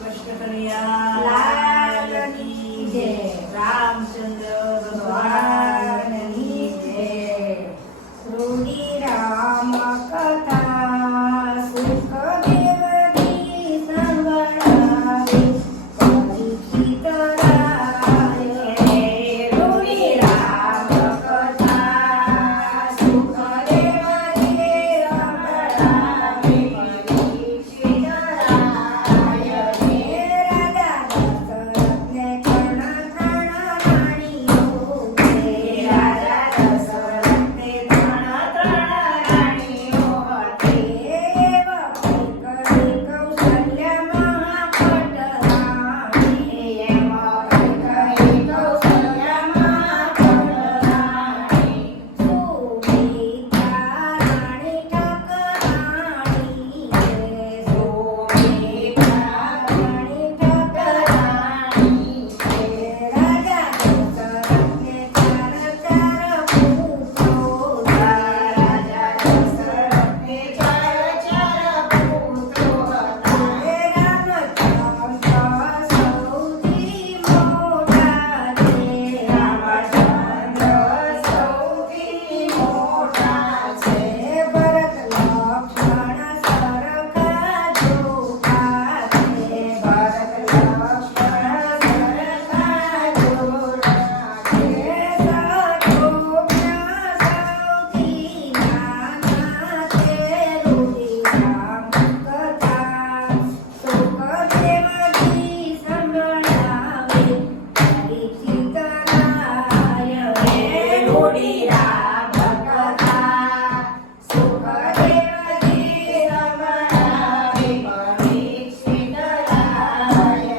કૃષ્ણ કનૈયા લાલની જય. રામચંદ્ર ભગવાનની જય. રૂઢિરામ કથા સુખદેવજી સંભળાવે પરીક્ષિત રાય. રૂઢિરામ કથા સુખદેવજી સંભળાવે પરીક્ષિત રાય. રાજા દશરથને ત્રણ રાણીઓ છે. રાજા દશરથને ત્રણ રાણીઓ હતી. એવા કૈકેયી કૌશલ્યા મહાપટરાણી. એમાં કૈકેયી કૌશલ્યા મહાપટરાણી. સુમિત્રા રાણી ઠાકરાણી છે. સુમિત્રા રાણી ઠાકરાણી છે. રાજા દશરથને ચાર ચાર પુત્રો હતા. રાજા દશરથને ચાર ચાર પુત્રો હતા. રામચંદ્ર સૌથી મોટા છે. રામચંદ્ર સૌથી મોટા છે. ભરત લક્ષ્મણ સરખા જોડા છે. ભરત લક્ષ્મણ સરખા જોડા છે. શત્રુઘ્ન સૌથી નાના છે. રૂઢિરામ કથા સુખદેવજી સંભળાવે પરીક્ષિત રાય. રૂઢિરામ કથા સુખદેવજી સંભળાવે પરીક્ષિત રાય.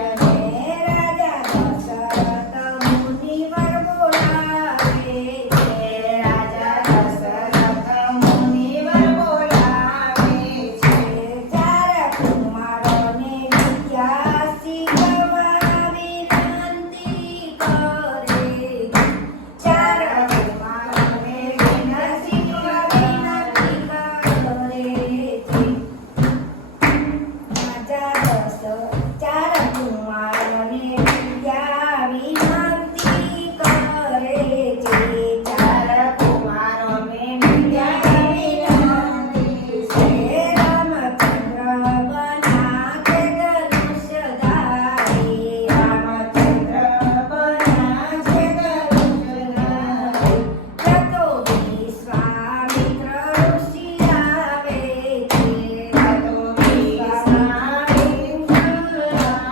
રાજા દશરથ મુનિવર બોલાવે છે. રાજા દશરથ મુનિવર બોલાવે છે. ચાર કુમારોને વિદ્યા શીખવા વિનંતી કરે. ચાર કુમારોને વિદ્યા શીખવા વિનંતી કરે છે. ચાર કુમારોને વિદ્યા વિનંતી કરે છે. ચાર કુમારોને વિદ્યા વિનંતી છે. રામચંદ્ર બનાકે ધનુષધારી. રામચંદ્ર બનાકે ધનુષધારી. જતો વિશ્વામિત્ર ઋષિ આવે છે. જતો વિશ્વામિત્ર આવે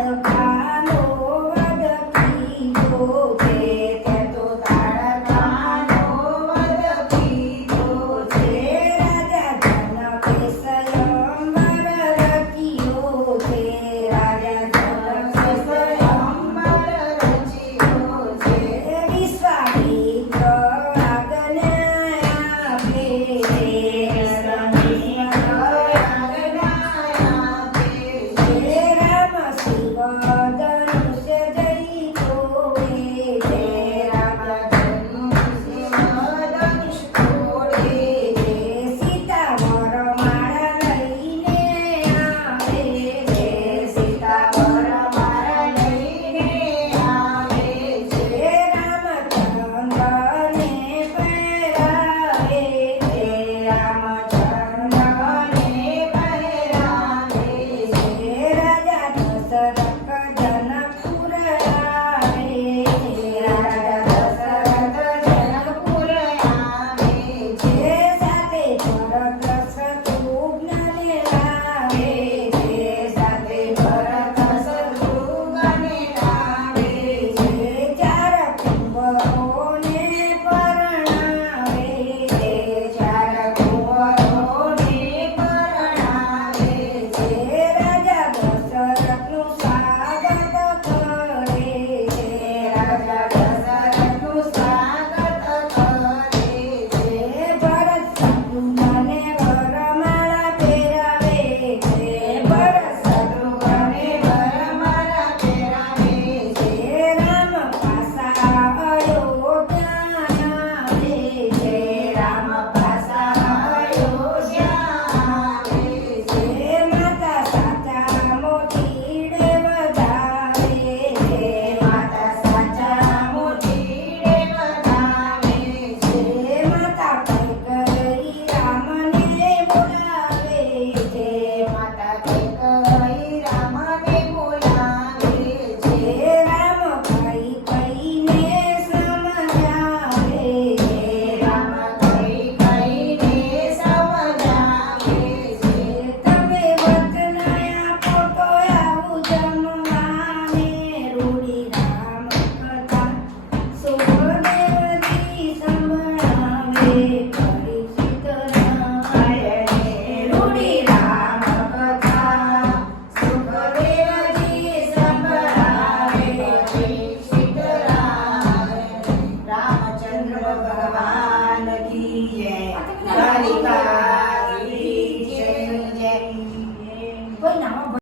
તાડકાનો વધ કીધો છે. તે તો તાડકાનો વધ કીધો છે. રાજા જનકે સ્વયંવર રચ્યો છે. રાજા જનકે સ્વયંવર રચ્યો છે. વિશ્વામિત્ર આજ્ઞા આપે છે. રામ શિવ ધનુષ્ય જઈ તોડે છે. રામ ધનુષ્ય તોડે છે. સીતા વરમાળા લઈને આવે છે. સીતા વરમાળા લઈને આવે છે. રામચંદ્રને પહેરાવે છે. રામચંદ્રને પહેરાવે છે. રાજા દશરથ